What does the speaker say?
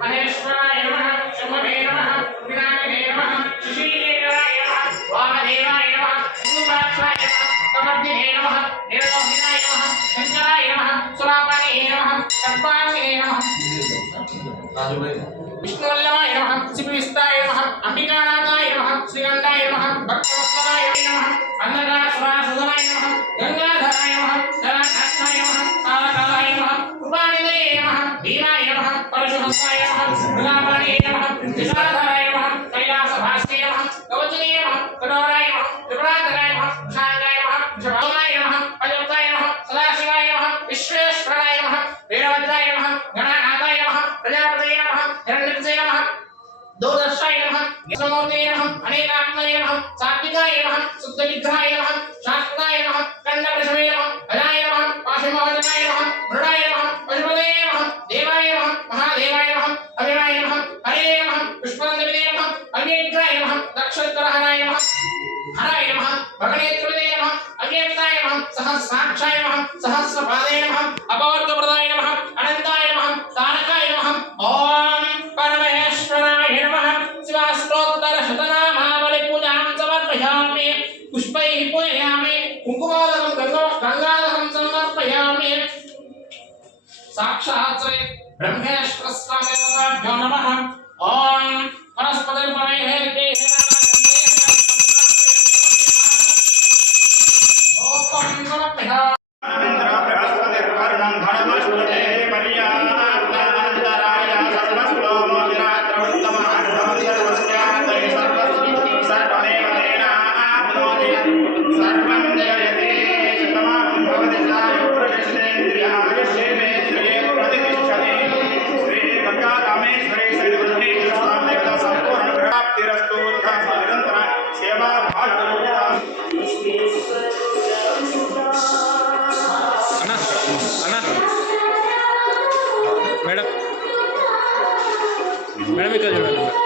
महेश्वराय नमः शंभवे नमः विनायकाय नमः शिशीलेन्द्राय नमः वामदेवाय नमः रूपाक्षाय नमः कमर्दिने नमः निरलोहिताय नमः शंकराय नमः सुरापाणे नमः सर्वाङ्गे नमः विष्णुवल्लभाय नमः शिवविस्ताय नमः अंबिकानाथाय नमः श्रीगंधाय नमः भक्तवत्सलाय नमः अन्नदासवासुदाय नमः गंगाधराय नमः धराकाक्षाय नमः कालकालाय नमः कृपानिधये नमः वीराय नमः परशुहस्ताय नमः मृगापाणे नमः विशालधराय नमः कैलासभास्ते नमः कवचने नमः कठोराय नमः त्रिपुराधराय नमः शांगाय नमः शभाय नमः अजोताय नमः सदाशिवाय नमः विश्वेश्वराय नमः वीरभद्राय नमः गणानाथाय नमः प्रजापतये नमः हिरण्यकसे नमः दोदर्शाय नमः समूर्तये नमः अनेकात्मने नमः सात्विकाय नमः शुद्धविग्रहाय नमः शास्त्राय नमः कण्डप्रशवे नमः अजाय नमः पाशुमोचनाय नमः मृडाय नमः पशुपतये नमः देवाय नमः महादेवाय नमः अभिराय नमः हरे नमः पुष्पवन्दने नमः अव्यग्राय नमः दक्षत्रहराय नमः हराय नमः भगनेत्रविदे नमः अव्यक्ताय नमः सहस्राक्षाय नमः सहस्रपादे नमः अपवर्गप्रदाय नमः अनन्ताय नमः तारकाय नमः ओम परमेश्वराय नमः शिवाष्टोत्तर शतनामावली पूजां समर्पयामि पुष्पैः पूजयामि कुङ्कुमादकं गंगाधरं समर्पयामि साक्षात् श्री ब्रह्मेश्वर स्वामिभ्यो नमः ओम वनस्पतिर्पमेहेर्गे मैडम मैडम